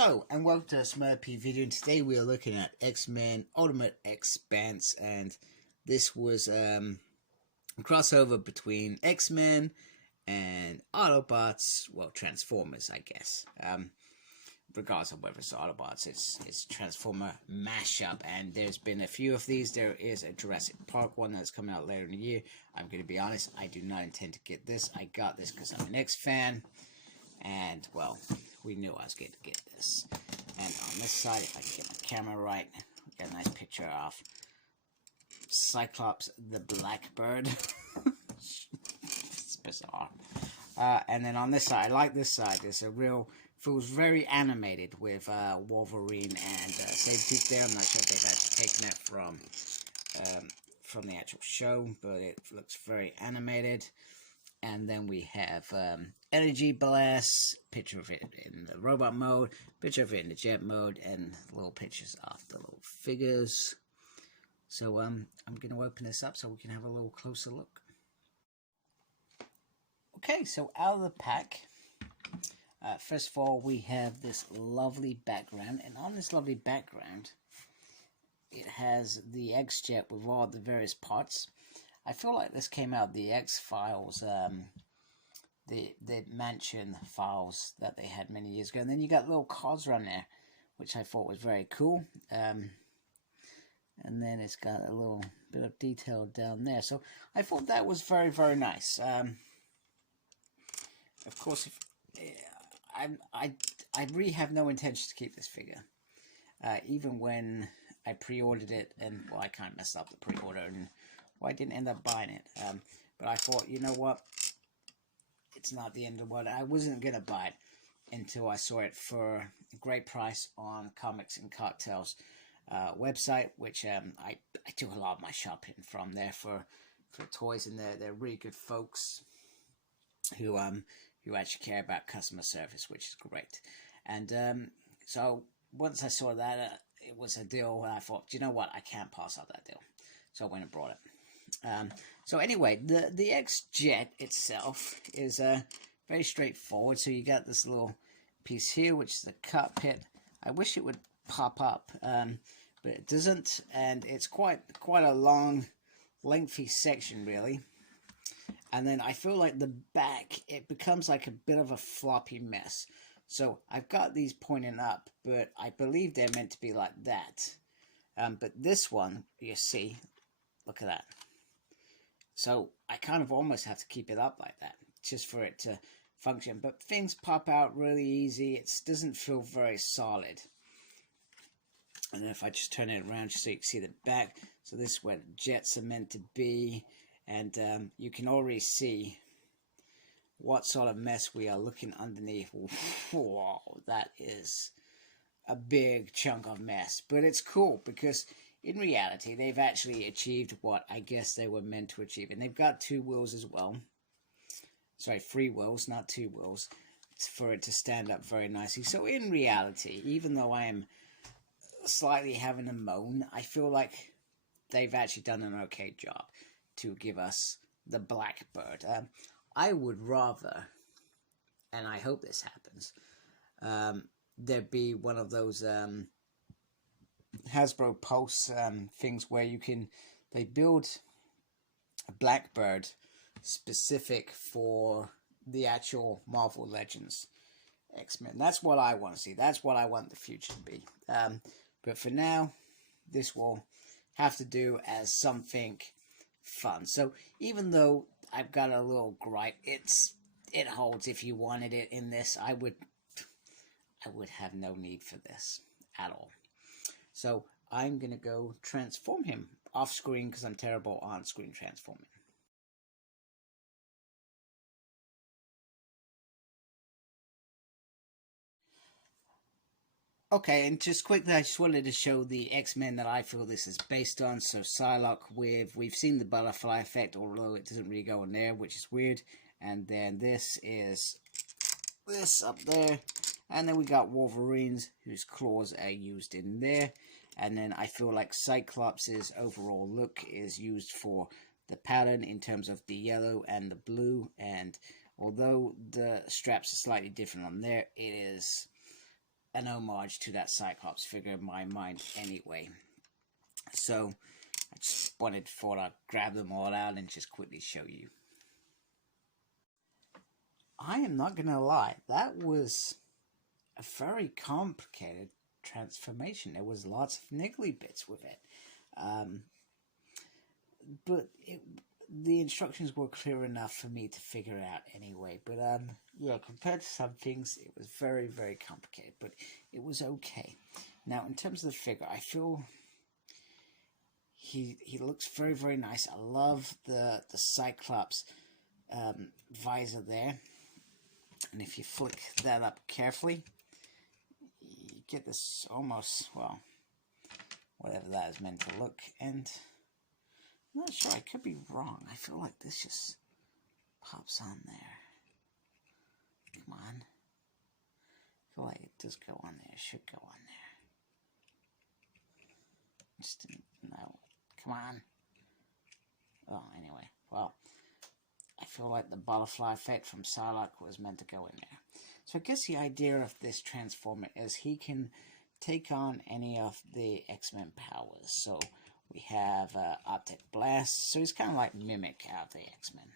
Hello and welcome to a Smurpy video, and today we are looking at X-Men Ultimate X-Spanse, and this was a crossover between X-Men and Autobots, well, Transformers, I guess. Regardless of whether it's Autobots, it's Transformer mashup, and there's been a few of these. There is a Jurassic Park one that's coming out later in the year. I'm going to be honest, I do not intend to get this. I got this because I'm an X fan. And, well, we knew I was going to get this. And on this side, if I can get my camera right, get a nice picture of Cyclops the Blackbird. It's bizarre. And then on this side, I like this side. There's a real, feels very animated with Wolverine and Sabretooth there. I'm not sure if they've actually taken it from the actual show, but it looks very animated. And then we have Energy Blast, picture of it in the robot mode, picture of it in the jet mode, and little pictures of the little figures. So I'm going to open this up so we can have a little closer look. Okay, so out of the pack, first of all, we have this lovely background, and on this lovely background, it has the X-Jet with all the various parts. I feel like this came out of the X-Files, the mansion files that they had many years ago. And then you got little cards around there, which I thought was very cool. And then it's got a little bit of detail down there. So I thought that was very, very nice. Of course, I really have no intention to keep this figure. Even when I pre-ordered it, and well, I kind of messed up the pre-order, and well, I didn't end up buying it. But I thought, you know what? It's not the end of the world. I wasn't going to buy it until I saw it for a great price on Comics and Cocktails website, which I do a lot of my shopping from there for toys, and they're really good folks who actually care about customer service, which is great. And so once I saw that it was a deal, I thought, you know what? I can't pass up that deal. So I went and brought it. So anyway, the X-Jet itself is very straightforward. So you got this little piece here, which is the cockpit. I wish it would pop up, but it doesn't, and it's quite a long, lengthy section, really. And then I feel like the back, it becomes like a bit of a floppy mess. So I've got these pointing up, but I believe they're meant to be like that. But this one, you see, look at that. So I kind of almost have to keep it up like that, just for it to function. But things pop out really easy. It doesn't feel very solid. And then if I just turn it around just so you can see the back. So this is where the jets are meant to be. And you can already see what sort of mess we are looking underneath. Whoa, that is a big chunk of mess. But it's cool because in reality, they've actually achieved what I guess they were meant to achieve. And they've got 2 wheels as well. Sorry, 3 wheels, not 2 wheels. It's for it to stand up very nicely. So in reality, even though I am slightly having a moan, I feel like they've actually done an okay job to give us the Blackbird. I would rather, and I hope this happens, there be one of those Hasbro Pulse things where they build a Blackbird specific for the actual Marvel Legends X-Men. That's what I want to see. That's what I want the future to be. But for now, this will have to do as something fun. So even though I've got a little gripe, it holds. If you wanted it in this, I would have no need for this at all. So I'm going to go transform him off screen because I'm terrible on screen transforming. Okay, and just quickly, I just wanted to show the X-Men that I feel this is based on. So Psylocke we've seen the butterfly effect, although it doesn't really go in there, which is weird. And then this is this up there. And then we got Wolverine's, whose claws are used in there. And then I feel like Cyclops' overall look is used for the pattern in terms of the yellow and the blue. And although the straps are slightly different on there, it is an homage to that Cyclops figure in my mind anyway. So I just thought I'd grab them all out and just quickly show you. I am not gonna lie, that was a very complicated transformation. There was lots of niggly bits with it, but the instructions were clear enough for me to figure it out anyway. But yeah, compared to some things, it was very, very complicated, but it was okay. Now, in terms of the figure, I feel he looks very, very nice. I love the Cyclops visor there, and if you flick that up carefully, you get this almost, well, whatever that is meant to look. And I'm not sure, I could be wrong. I feel like this just pops on there. Come on. I feel like it does go on there. It should go on there. Just didn't know. Come on. Oh, anyway. Well, I feel like the butterfly effect from Psylocke was meant to go in there. So I guess the idea of this Transformer is he can take on any of the X-Men powers. So we have Optic Blast. So he's kind of like Mimic out of the X-Men.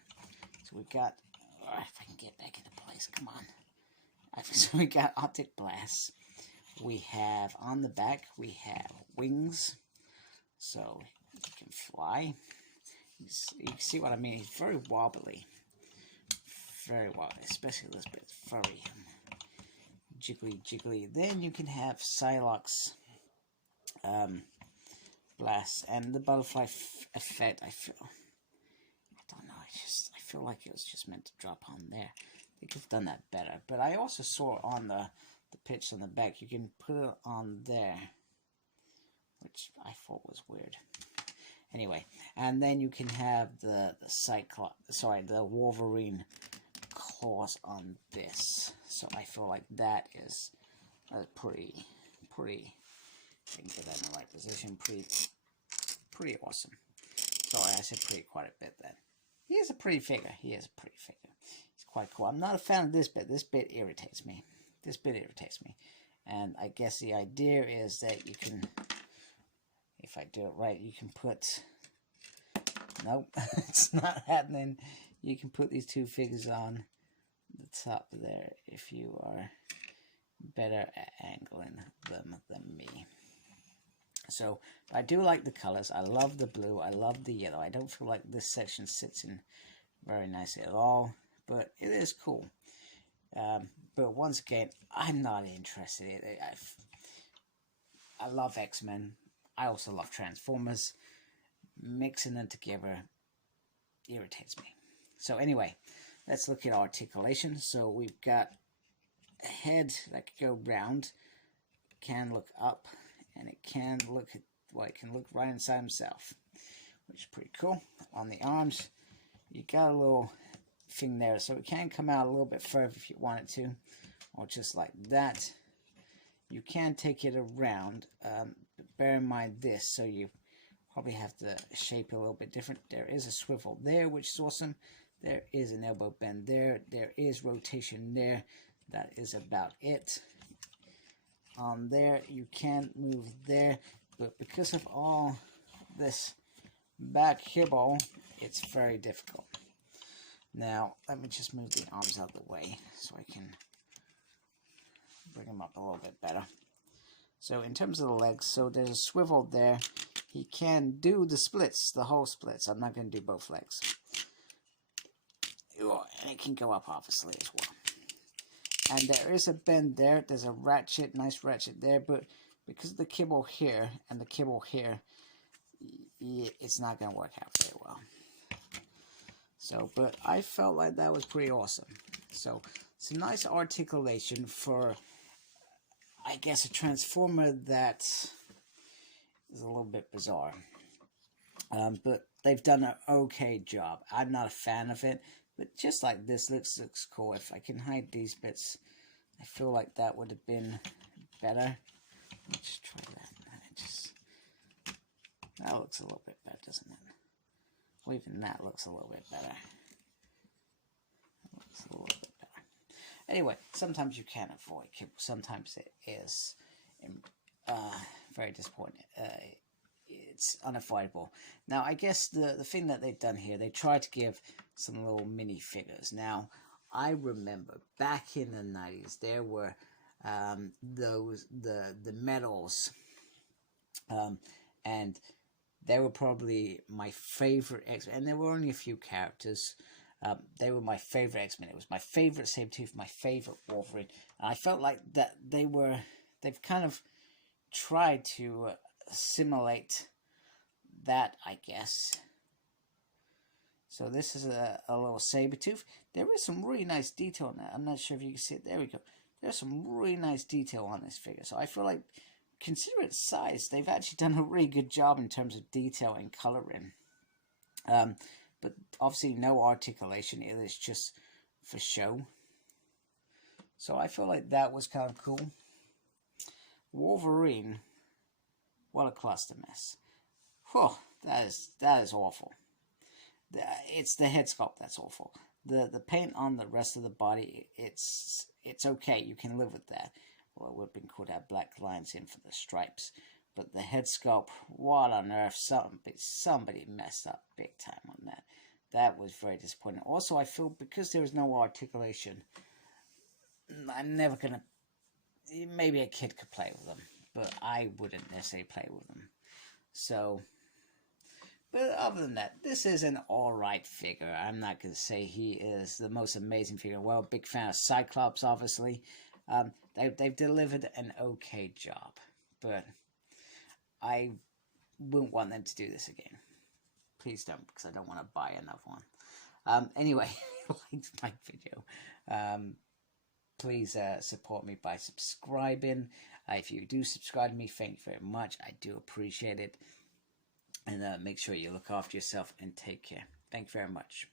So we've got, if I can get back into place, come on. So we got Optic Blast. We have, on the back, we have wings. So he can fly. You can see what I mean. He's very wobbly. Very wobbly, especially this bit. Very jiggly. Then you can have Psylocke's blast and the butterfly effect. I don't know. I feel like it was just meant to drop on there. They could have done that better. But I also saw on the pitch on the back, you can put it on there, which I thought was weird. Anyway, and then you can have the Wolverine claws on this. So I feel like that is pretty. I can get that in the right position. Pretty awesome. Sorry, I said pretty quite a bit then. He is a pretty figure. He's quite cool. I'm not a fan of this bit. This bit irritates me. And I guess the idea is that you can, if I do it right, you can put, nope, it's not happening. You can put these two figures on the top there if you are better at angling them than me. So I do like the colors. I love the blue. I love the yellow. I don't feel like this section sits in very nicely at all, but it is cool. But once again, I'm not interested in it. I love X-Men. I also love Transformers. Mixing them together irritates me. So anyway, let's look at articulation. So we've got a head that can go round, can look up, and it can look at, well, it can look right inside himself, which is pretty cool. On the arms, you got a little thing there, so it can come out a little bit further if you want it to, or just like that. You can take it around, but bear in mind this, so you probably have to shape it a little bit different. There is a swivel there, which is awesome. There is an elbow bend there. There is rotation there. That is about it. On there, you can move there, but because of all this back kibble, it's very difficult. Now, let me just move the arms out of the way so I can bring them up a little bit better. So in terms of the legs, so there's a swivel there. He can do the splits, the whole splits. I'm not going to do both legs. And it can go up, obviously, as well. And there is a bend there. There's a ratchet, nice ratchet there. But because of the kibble here and the kibble here, it's not going to work out very well. So, but I felt like that was pretty awesome. So, it's a nice articulation for, I guess, a Transformer that is a little bit bizarre. But they've done an okay job. I'm not a fan of it, but just like this looks cool. If I can hide these bits, I feel like that would have been better. Let's just try that. That looks a little bit better, doesn't it? Well, even that looks a little bit better. That looks a little bit better. Anyway, sometimes you can't avoid kibble. Sometimes it is very disappointing. It's unavoidable. Now, I guess the thing that they've done here, they tried to give some little mini figures. Now, I remember back in the 90s, there were the medals, and they were probably my favorite X-Men, and there were only a few characters. They were my favorite X-Men. It was my favorite Sabretooth, my favorite Wolverine. And I felt like that they've kind of tried to simulate that, I guess. So this is a little Sabretooth. There is some really nice detail on that. I'm not sure if you can see it. There we go. There's some really nice detail on this figure. So I feel like, consider its size, they've actually done a really good job in terms of detail and coloring. But obviously no articulation. It is just for show. So I feel like that was kind of cool. Wolverine. What a cluster mess. Whew, that is awful. It's the head sculpt that's awful. The paint on the rest of the body, it's okay. You can live with that. Well, it would have been cool to have black lines in for the stripes. But the head sculpt, what on earth? Somebody messed up big time on that. That was very disappointing. Also, I feel because there was no articulation, I'm never going to... Maybe a kid could play with them, but I wouldn't necessarily play with them. So, but other than that, this is an alright figure. I'm not going to say he is the most amazing figure. Well, big fan of Cyclops, obviously. They've delivered an okay job, but I wouldn't want them to do this again. Please don't, because I don't want to buy another one. Anyway, if you liked my video, please support me by subscribing. If you do subscribe to me, thank you very much. I do appreciate it. And make sure you look after yourself and take care. Thank you very much.